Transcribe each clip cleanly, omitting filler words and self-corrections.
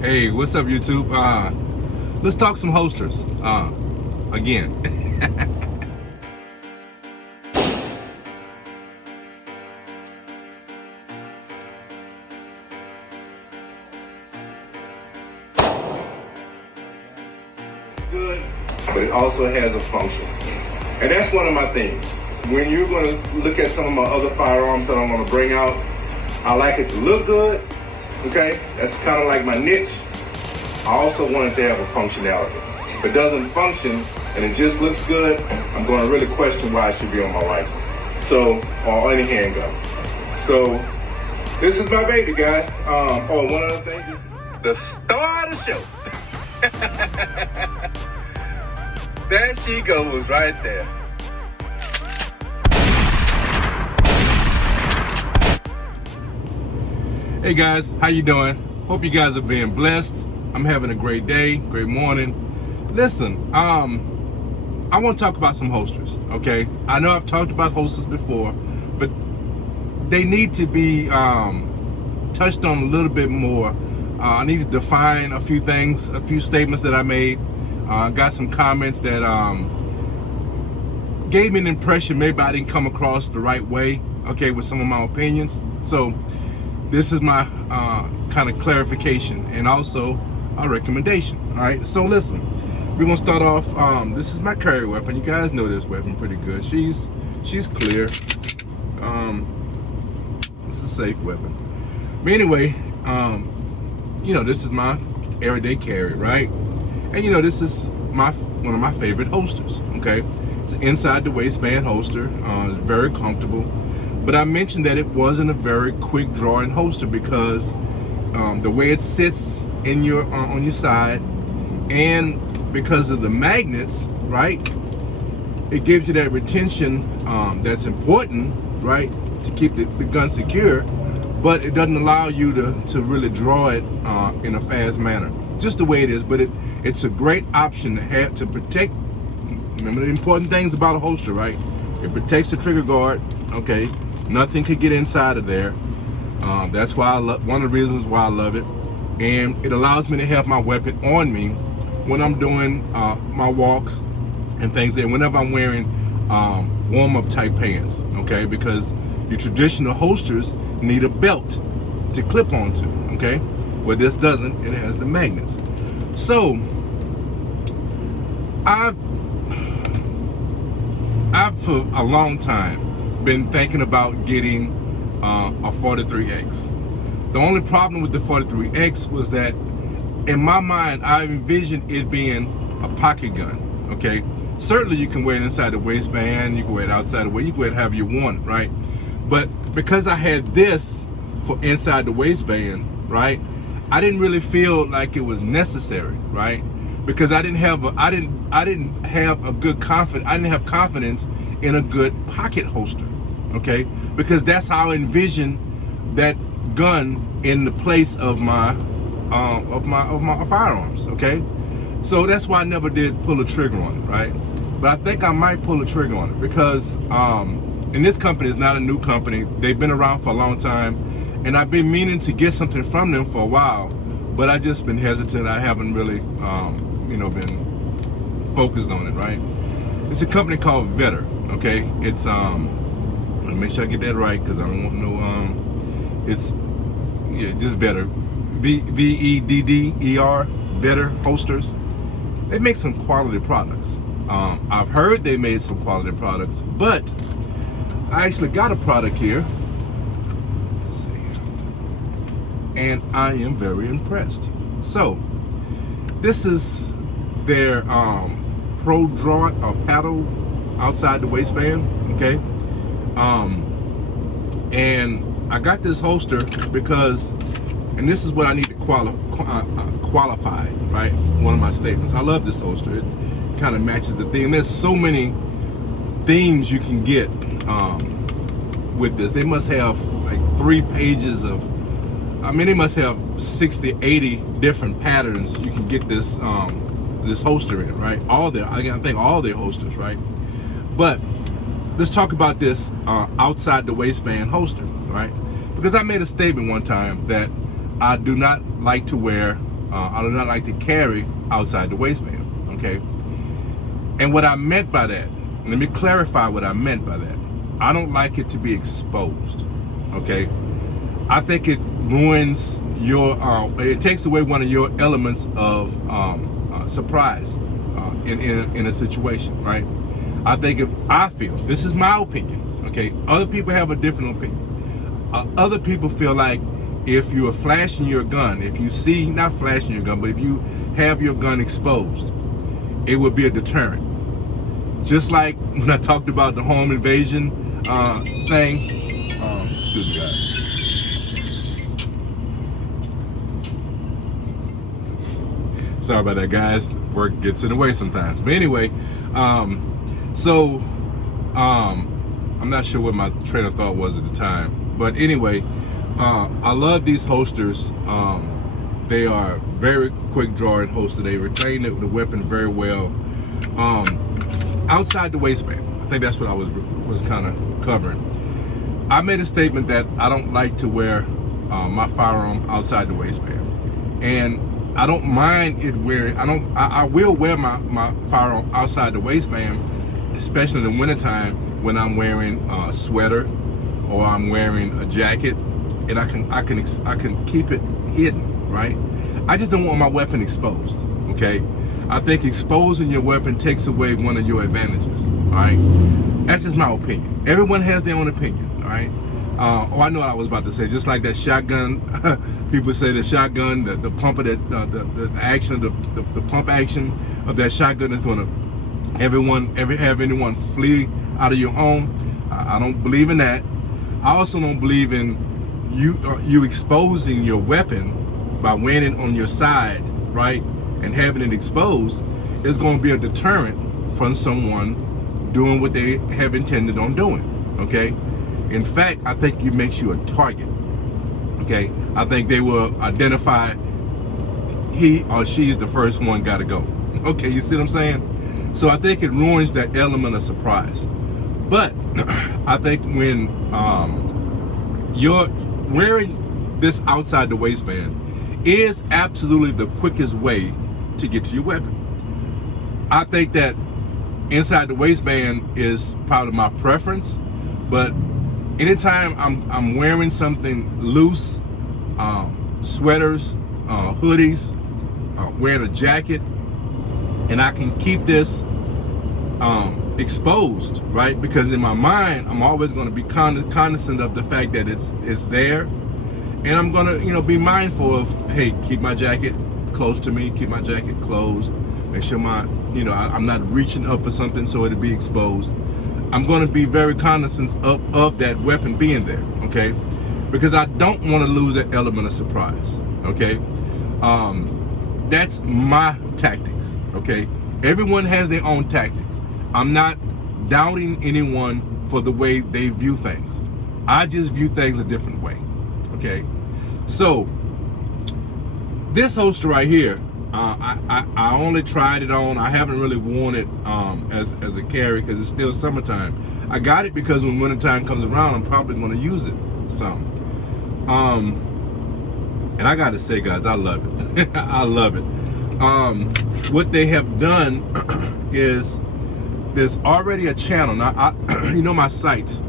Hey, what's up, YouTube? Let's talk some holsters again. It's good, but it also has a function, and that's one of my things. When you're going to look at some of my other firearms that I'm going to bring out, I like it to look good. Okay, that's kind of like my niche. I also want it to have a functionality. If it doesn't function and it just looks good, I'm going to really question why it should be on my rifle. So, or any handgun. So, this is my baby, guys. Oh, one other thing, the star of the show. There she goes, right there. Hey guys, how you doing? Hope you guys are being blessed. I'm having a great day, great morning. Listen, I want to talk about some holsters, okay? I know I've talked about holsters before, but they need to be touched on a little bit more. I need to define a few things, a few statements that I made. Got some comments that gave me an impression maybe I didn't come across the right way, okay, with some of my opinions. So this is my kind of clarification and also a recommendation. All right, so listen, we're gonna start off. This is my carry weapon. You guys know this weapon pretty good. She's clear. It's a safe weapon. But anyway, you know, this is my everyday carry, right? And you know, this is one of my favorite holsters. Okay, it's an inside the waistband holster. It's very comfortable. But I mentioned that it wasn't a very quick drawing holster because the way it sits in your on your side, and because of the magnets, right? It gives you that retention that's important, right, to keep the gun secure. But it doesn't allow you to really draw it in a fast manner, just the way it is. But it's a great option to have to protect. Remember the important things about a holster, right? It protects the trigger guard. Okay. Nothing could get inside of there. That's why one of the reasons why I love it. And it allows me to have my weapon on me when I'm doing my walks and things, and whenever I'm wearing warm-up type pants, okay? Because your traditional holsters need a belt to clip onto, okay? Well, this doesn't, it has the magnets. So, I've for a long time been thinking about getting a 43X. The only problem with the 43X was that in my mind I envisioned it being a pocket gun. Okay, certainly you can wear it inside the waistband, you can wear it outside the waist, you can wear it however you want, right? But because I had this for inside the waistband, right, I didn't really feel like it was necessary, right? Because I didn't have confidence in a good pocket holster. Okay, because that's how I envision that gun in the place of my firearms. Okay, so that's why I never did pull a trigger on it, right? But I think I might pull a trigger on it because and this company is not a new company. They've been around for a long time, and I've been meaning to get something from them for a while, but I just been hesitant. I haven't really you know, been focused on it, right? It's a company called Vetter. Okay, it's let me make sure I get that right because I don't want no it's just Vetter, V-E-D-D-E-R, Vetter holsters. They make some quality products. I've heard they made some quality products, but I actually got a product here. Let's see. And I am very impressed. So this is their ProDraw Paddle outside the waistband. Okay. And I got this holster because, and this is what I need to qualify, right? One of my statements. I love this holster. It kind of matches the theme. There's so many themes you can get with this. They must have like 3 pages of, I mean, they must have 60, 80 different patterns you can get this this holster in, right? I think all their holsters, right? But let's talk about this outside the waistband holster, right? Because I made a statement one time that I do not like to wear I do not like to carry outside the waistband, okay? And what I meant by that, let me clarify what I meant by that. I don't like it to be exposed, okay? I think it ruins your, it takes away one of your elements of surprise in a situation, right? I think if I feel, this is my opinion, okay? Other people have a different opinion. Other people feel like if you are flashing your gun, if you see, not flashing your gun, but if you have your gun exposed, it would be a deterrent. Just like when I talked about the home invasion thing. Excuse me, guys. Sorry about that, guys. Work gets in the way sometimes. But anyway, I'm not sure what my train of thought was at the time. But anyway, I love these holsters. They are very quick drawing holster. They retain the weapon very well. Outside the waistband, I think that's what I was kind of covering. I made a statement that I don't like to wear my firearm outside the waistband, and I don't mind it wearing. I will wear my firearm outside the waistband, especially in the wintertime when I'm wearing a sweater or I'm wearing a jacket, and I can keep it hidden, right? I just don't want my weapon exposed, okay? I think exposing your weapon takes away one of your advantages, all right? That's just my opinion. Everyone has their own opinion, all right? I know what I was about to say. Just like that shotgun, people say the shotgun, the pump of that, the action of the pump action of that shotgun is going to have anyone flee out of your home. I don't believe in that. I also don't believe in you exposing your weapon by wearing it on your side, right, and having it exposed is going to be a deterrent from someone doing what they have intended on doing, okay? In fact, I think it makes you a target, okay? I think they will identify he or she's the first one got to go, okay? You see what I'm saying? So I think it ruins that element of surprise. But I think when you're wearing this outside the waistband, is absolutely the quickest way to get to your weapon. I think that inside the waistband is probably my preference, but anytime I'm wearing something loose, sweaters, hoodies, wearing a jacket, and I can keep this exposed, right? Because in my mind, I'm always going to be cognizant of the fact that it's there. And I'm gonna, be mindful of, hey, keep my jacket close to me, keep my jacket closed, make sure I'm not reaching up for something so it'll be exposed. I'm gonna be very cognizant of that weapon being there, okay? Because I don't want to lose that element of surprise, okay? That's my tactics, okay? Everyone has their own tactics. I'm not doubting anyone for the way they view things. I just view things a different way. Okay, so this holster right here, I only tried it on. I haven't really worn it as a carry because it's still summertime. I got it because when wintertime comes around, I'm probably going to use it some. And I got to say, guys, I love it. I love it. What they have done is there's already a channel. Now, my sights,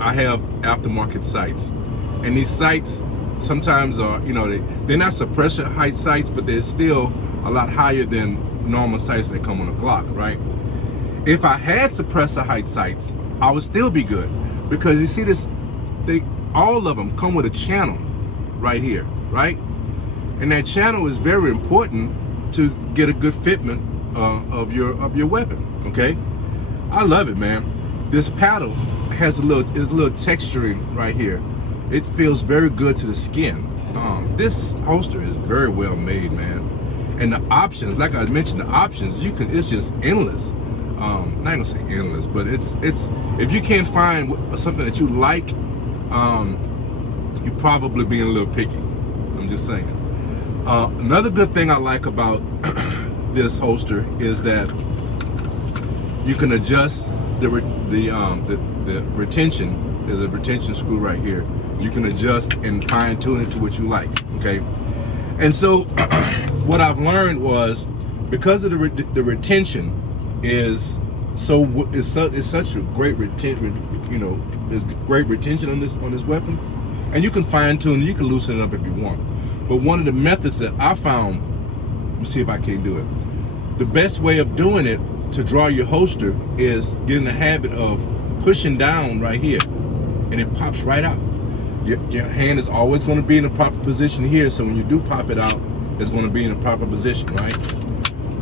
I have aftermarket sights. And these sights sometimes are, they're not suppressor height sights, but they're still a lot higher than normal sights that come on a Glock, right? If I had suppressor height sights, I would still be good. Because you see this, all of them come with a channel right here, right? And that channel is very important to get a good fitment of your weapon, okay? I love it, man. This paddle has a little texturing right here. It feels very good to the skin. This holster is very well made, man. And the options, like I mentioned, the options, it's just endless. Not gonna say endless, but it's if you can't find something that you like, you're probably being a little picky. I'm just saying. Another good thing I like about this holster is that you can adjust the retention. There's a retention screw right here. You can adjust and fine tune it to what you like, okay? And so what I've learned was, because of the retention is such a great retention, you know, there's great retention on this weapon, and you can fine tune, you can loosen it up if you want. But one of the methods that I found, let me see if I can do it. The best way of doing it to draw your holster is get in the habit of pushing down right here, and it pops right out. Your hand is always going to be in the proper position here, so when you do pop it out, it's going to be in the proper position, right?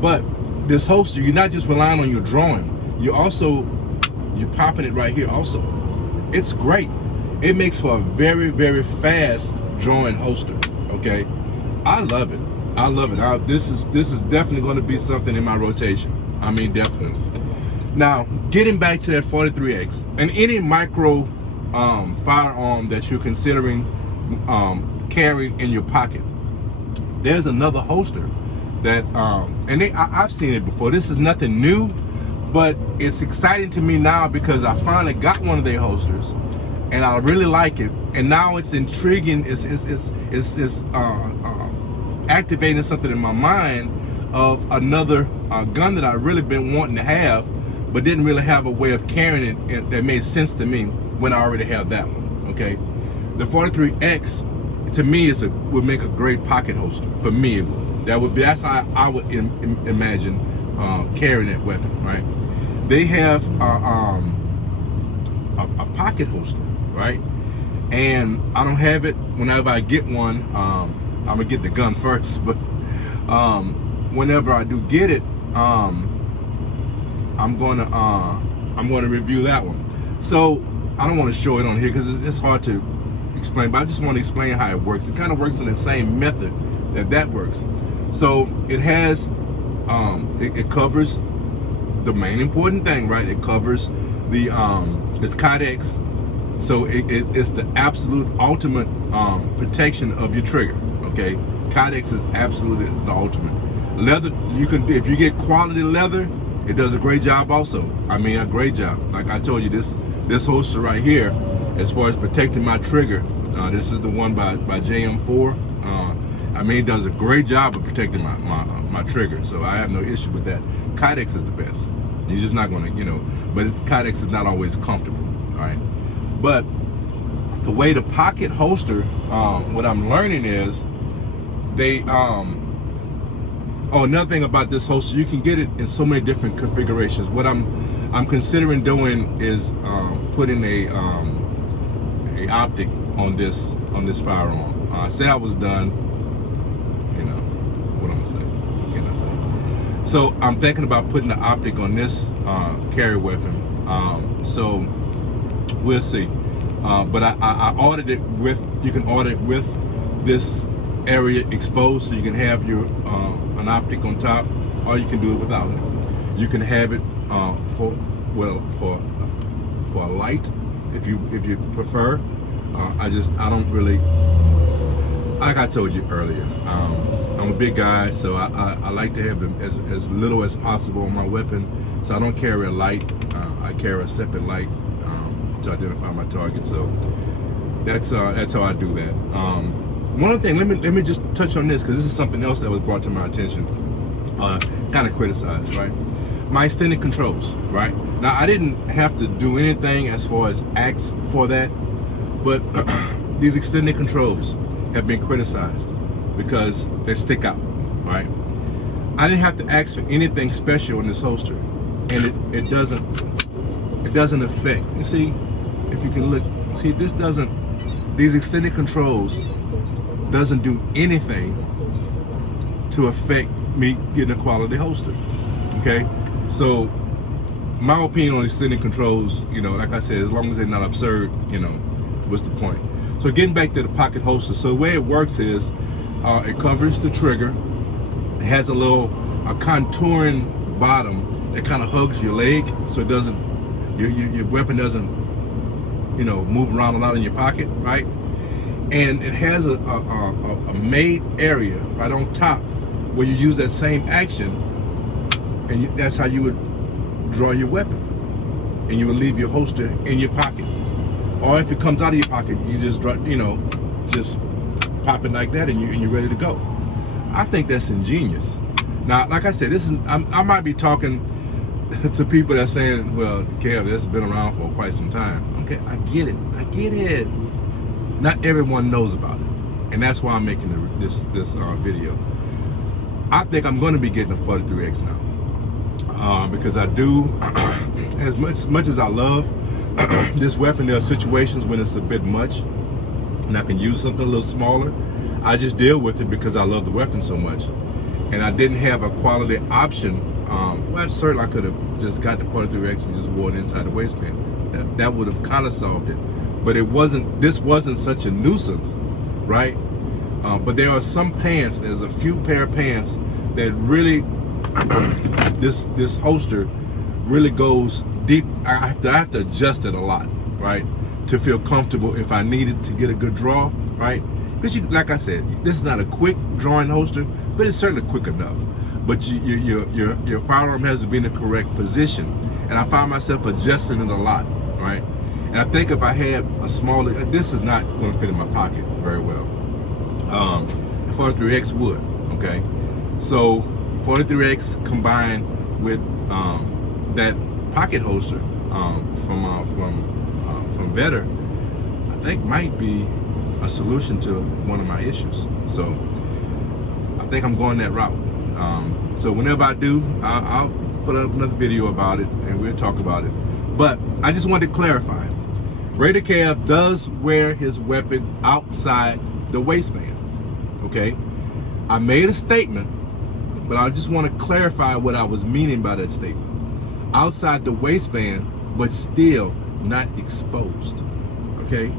But this holster, you're not just relying on your drawing, you're popping it right here also. It's great. It makes for a very, very fast drawing holster, okay? I love it. I love it. This is definitely going to be something in my rotation. I mean, definitely. Now, getting back to that 43X, and any micro firearm that you're considering carrying in your pocket, there's another holster that, I've seen it before. This is nothing new, but it's exciting to me now because I finally got one of their holsters, and I really like it. And now it's intriguing. It's activating something in my mind of another gun that I really been wanting to have, but didn't really have a way of carrying it that made sense to me when I already have that one. Okay, the 43X to me would make a great pocket holster for me. That's how I would imagine carrying that weapon. Right? They have a pocket holster, right? And I don't have it. Whenever I get one, I'm gonna get the gun first, but whenever I do get it, I'm gonna review that one. So I don't want to show it on here because it's hard to explain, but I just want to explain how it works. It kind of works in the same method that works. So it has, it covers the main important thing, right? It covers the, it's Kydex. So it's the absolute ultimate protection of your trigger, okay? Kydex is absolutely the ultimate. Leather, if you get quality leather, it does a great job also. I mean, a great job. Like I told you, this holster right here, as far as protecting my trigger, this is the one by JM4. I mean, it does a great job of protecting my trigger, so I have no issue with that. Kydex is the best. You're just not gonna, but Kydex is not always comfortable, all right? But the way the pocket holster, what I'm learning is they, another thing about this holster, you can get it in so many different configurations. What I'm considering doing is putting a optic on this firearm. I said I was done. What I'm gonna say? What can I say? So I'm thinking about putting the optic on this carry weapon. So we'll see. But I ordered it with. You can order it with this area exposed, so you can have your an optic on top, or you can do it without it. You can have it for a light if you prefer. I don't really, like I told you earlier, I'm a big guy, so I like to have as little as possible on my weapon. So I don't carry a light. I carry a separate light to identify my target. So that's how I do that. One other thing, let me just touch on this, because this is something else that was brought to my attention, kind of criticized, right? My extended controls, right? Now, I didn't have to do anything as far as ask for that, but these extended controls have been criticized because they stick out, right? I didn't have to ask for anything special in this holster, and it doesn't affect. You see, if you can look, see, these extended controls doesn't do anything to affect me getting a quality holster, okay? So my opinion on extended controls, like I said, as long as they're not absurd, what's the point? So getting back to the pocket holster, so the way it works is it covers the trigger. It has a contouring bottom that kind of hugs your leg, so it doesn't, your weapon doesn't, move around a lot in your pocket, right? And it has a made area right on top where you use that same action, and that's how you would draw your weapon, and you would leave your holster in your pocket. Or if it comes out of your pocket, you just draw, just pop it like that, and you're ready to go. I think that's ingenious. Now, like I said, I might be talking to people that's saying, well, Kev, this has been around for quite some time. Okay, I get it. Not everyone knows about it, and that's why I'm making this video. I think I'm going to be getting a 43X now, because I do, as much as I love this weapon, there are situations when it's a bit much, and I can use something a little smaller. I just deal with it because I love the weapon so much, and I didn't have a quality option. Well, certainly I could have just got the 43X and just wore it inside the waistband. That would have kind of solved it, but it wasn't. This wasn't such a nuisance, right? But there are some pants. There's a few pair of pants that really this holster really goes deep. I have to adjust it a lot, right, to feel comfortable if I needed to get a good draw, right? Because like I said, this is not a quick drawing holster, but it's certainly quick enough. But your firearm has to be in the correct position, and I find myself adjusting it a lot, right? And I think if I had a smaller, this is not going to fit in my pocket very well. The 43X would, okay? So 43X combined with that pocket holster from Vetter, I think might be a solution to one of my issues. So I think I'm going that route. So whenever I do, I'll put up another video about it and we'll talk about it. But I just wanted to clarify, RaiderKev does wear his weapon outside the waistband, okay? I made a statement, but I just want to clarify what I was meaning by that statement. Outside the waistband, but still not exposed, okay?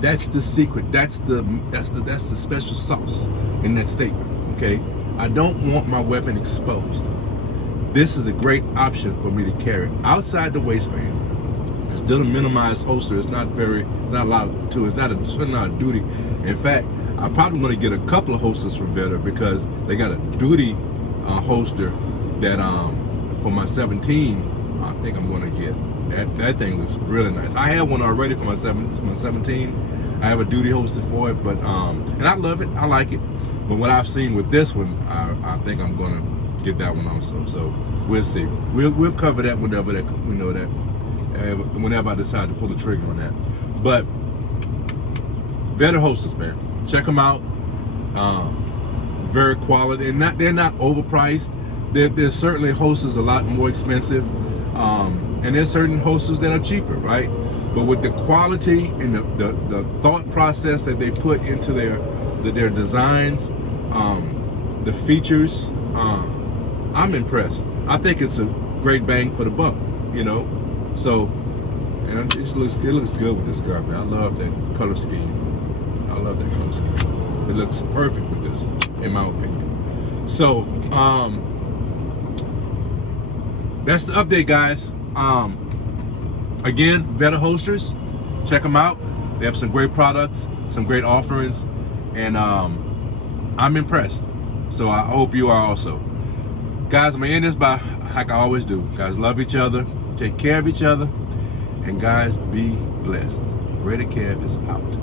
That's the secret. That's the special sauce in that statement, okay? I don't want my weapon exposed. This is a great option for me to carry outside the waistband. It's still a minimized holster. It's not a lot to it. It's not a duty. In fact, I'm probably going to get a couple of holsters from Vetter because they got a duty holster that for my 17, I think I'm going to get. That thing looks really nice. I have one already for my 17. I have a duty holster for it, but and I love it. I like it. But what I've seen with this one, I think I'm going to get that one also. So we'll see. We'll cover that whenever we know that. Whenever I decide to pull the trigger on that. But Vetter holsters, man, check them out. Very quality, and they're not overpriced. There's certainly holsters a lot more expensive, and there's certain holsters that are cheaper, right? But with the quality and the thought process that they put into their designs, the features, I'm impressed. I think it's a great bang for the buck, you know. So, and it looks good with this gun, man. I love that color scheme. I love that color scheme. It looks perfect with this, in my opinion. So, that's the update, guys. Again, Vetter holsters, check them out. They have some great products, some great offerings, and I'm impressed. So I hope you are also. Guys, I'm gonna end this by, like I always do. Guys, love each other, take care of each other, and guys, be blessed. RaiderKev is out.